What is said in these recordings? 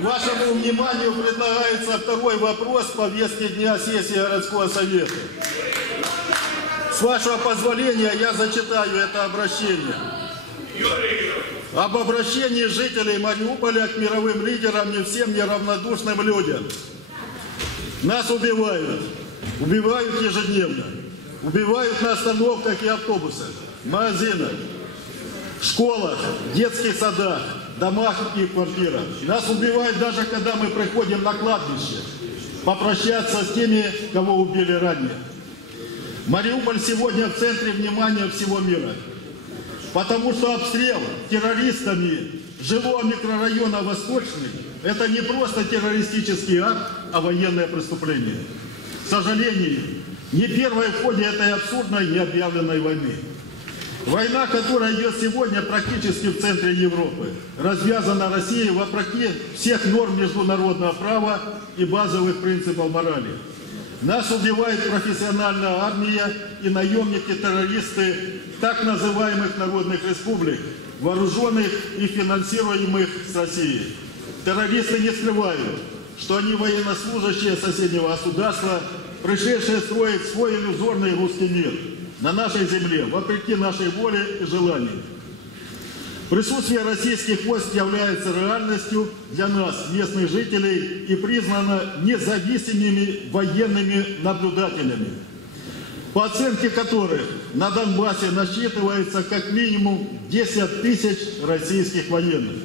Вашему вниманию предлагается второй вопрос повестки дня сессии городского совета. С вашего позволения я зачитаю это обращение. Об обращении жителей Мариуполя к мировым лидерам и всем неравнодушным людям. Нас убивают. Убивают ежедневно. Убивают на остановках и автобусах, магазинах, школах, детских садах, домах и квартирах. Нас убивают даже когда мы приходим на кладбище попрощаться с теми, кого убили ранее. Мариуполь сегодня в центре внимания всего мира. Потому что обстрел террористами жилого микрорайона Восточный – это не просто террористический акт, а военное преступление. К сожалению, не первое в ходе этой абсурдной необъявленной войны. Война, которая идет сегодня практически в центре Европы, развязана Россией вопреки всех норм международного права и базовых принципов морали. Нас убивает профессиональная армия и наемники-террористы так называемых народных республик, вооруженных и финансируемых с Россией. Террористы не скрывают, что они военнослужащие соседнего государства, пришедшие строить свой иллюзорный русский мир на нашей земле, вопреки нашей воле и желаниям. Присутствие российских войск является реальностью для нас, местных жителей, и признано независимыми военными наблюдателями, по оценке которых на Донбассе насчитывается как минимум 10 тысяч российских военных.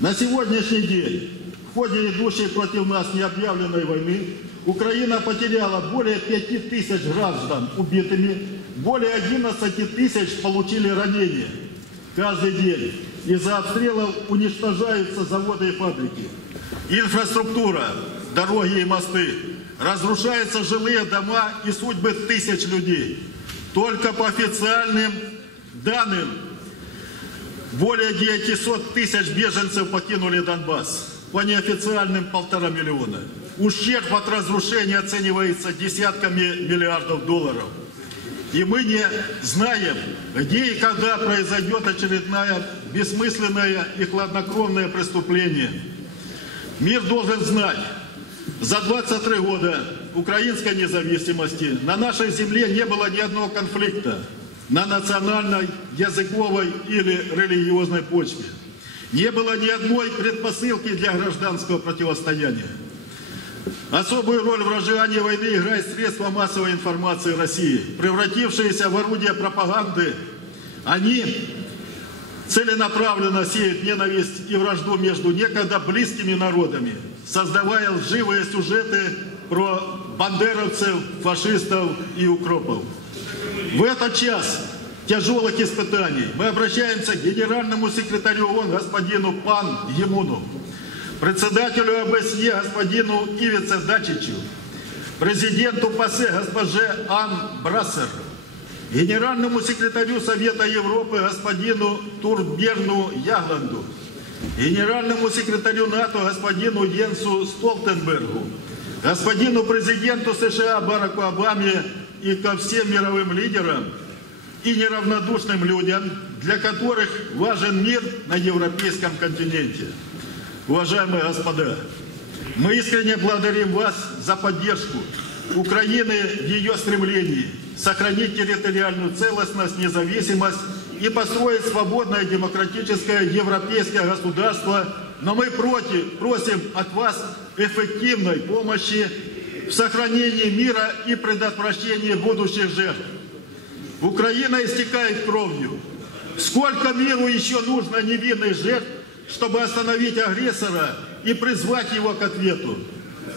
На сегодняшний день, в ходе идущей против нас необъявленной войны, Украина потеряла более 5 тысяч граждан убитыми, более 11 тысяч получили ранения – каждый день. Из-за обстрелов уничтожаются заводы и фабрики. Инфраструктура, дороги и мосты. Разрушаются жилые дома и судьбы тысяч людей. Только по официальным данным более 900 тысяч беженцев покинули Донбасс. По неофициальным полтора миллиона. Ущерб от разрушения оценивается десятками миллиардов долларов. И мы не знаем, где и когда произойдет очередное бессмысленное и хладнокровное преступление. Мир должен знать, за 23 года украинской независимости на нашей земле не было ни одного конфликта на национальной, языковой или религиозной почве. Не было ни одной предпосылки для гражданского противостояния. Особую роль в разжигании войны играет средства массовой информации России, превратившиеся в орудие пропаганды. Они целенаправленно сеют ненависть и вражду между некогда близкими народами, создавая лживые сюжеты про бандеровцев, фашистов и укропов. В этот час тяжелых испытаний мы обращаемся к генеральному секретарю ООН господину Пан Емуну председателю ОБСЕ господину Ивице Дачичу, президенту ПАСЕ госпоже Ан Брассер, генеральному секретарю Совета Европы господину Турберну Ягланду, генеральному секретарю НАТО господину Йенсу Столтенбергу, господину президенту США Бараку Обаме и ко всем мировым лидерам и неравнодушным людям, для которых важен мир на европейском континенте. Уважаемые господа, мы искренне благодарим вас за поддержку Украины в ее стремлении сохранить территориальную целостность, независимость и построить свободное демократическое европейское государство. Но мы против, просим от вас эффективной помощи в сохранении мира и предотвращении будущих жертв. Украина истекает кровью. Сколько миру еще нужно невинных жертв, чтобы остановить агрессора и призвать его к ответу.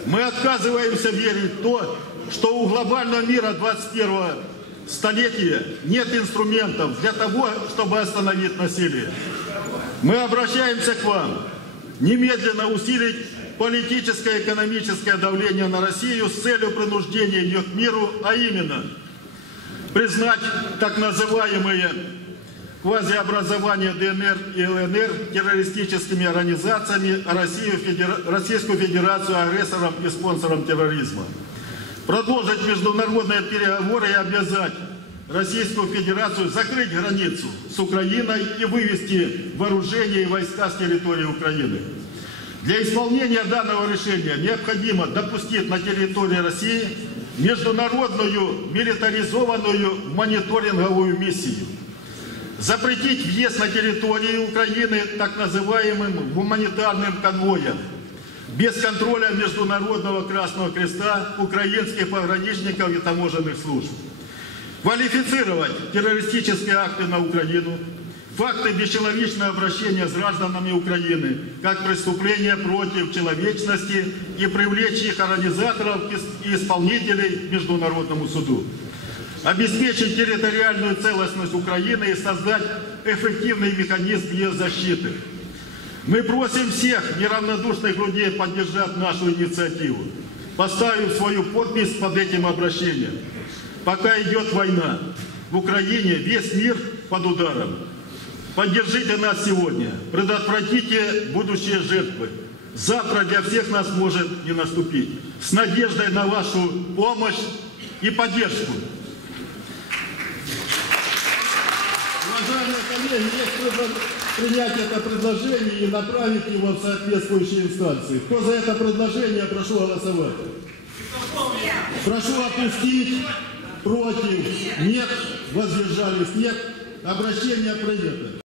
Мы отказываемся верить в то, что у глобального мира 21 столетия нет инструментов для того, чтобы остановить насилие. Мы обращаемся к вам немедленно усилить политическое и экономическое давление на Россию с целью принуждения ее к миру, а именно признать так называемые квазиобразования ДНР и ЛНР террористическими организациями, Россию, Федера... Российскую Федерацию агрессором и спонсором терроризма. Продолжить международные переговоры и обязать Российскую Федерацию закрыть границу с Украиной и вывести вооружение и войска с территории Украины. Для исполнения данного решения необходимо допустить на территории России международную милитаризованную мониторинговую миссию. Запретить въезд на территорию Украины так называемым гуманитарным конвоем без контроля Международного Красного Креста, украинских пограничников и таможенных служб. Квалифицировать террористические акты на Украину, факты бесчеловечного обращения с гражданами Украины как преступления против человечности и привлечь их организаторов и исполнителей к Международному суду. Обеспечить территориальную целостность Украины и создать эффективный механизм ее защиты. Мы просим всех неравнодушных людей поддержать нашу инициативу, поставив свою подпись под этим обращением. Пока идет война в Украине, весь мир под ударом. Поддержите нас сегодня, предотвратите будущие жертвы. Завтра для всех нас может не наступить. С надеждой на вашу помощь и поддержку. Уважаемые коллеги, есть выбор принять это предложение и направить его в соответствующие инстанции. Кто за это предложение, прошу голосовать. Прошу опустить, против, нет, воздержались, нет. Обращение принято.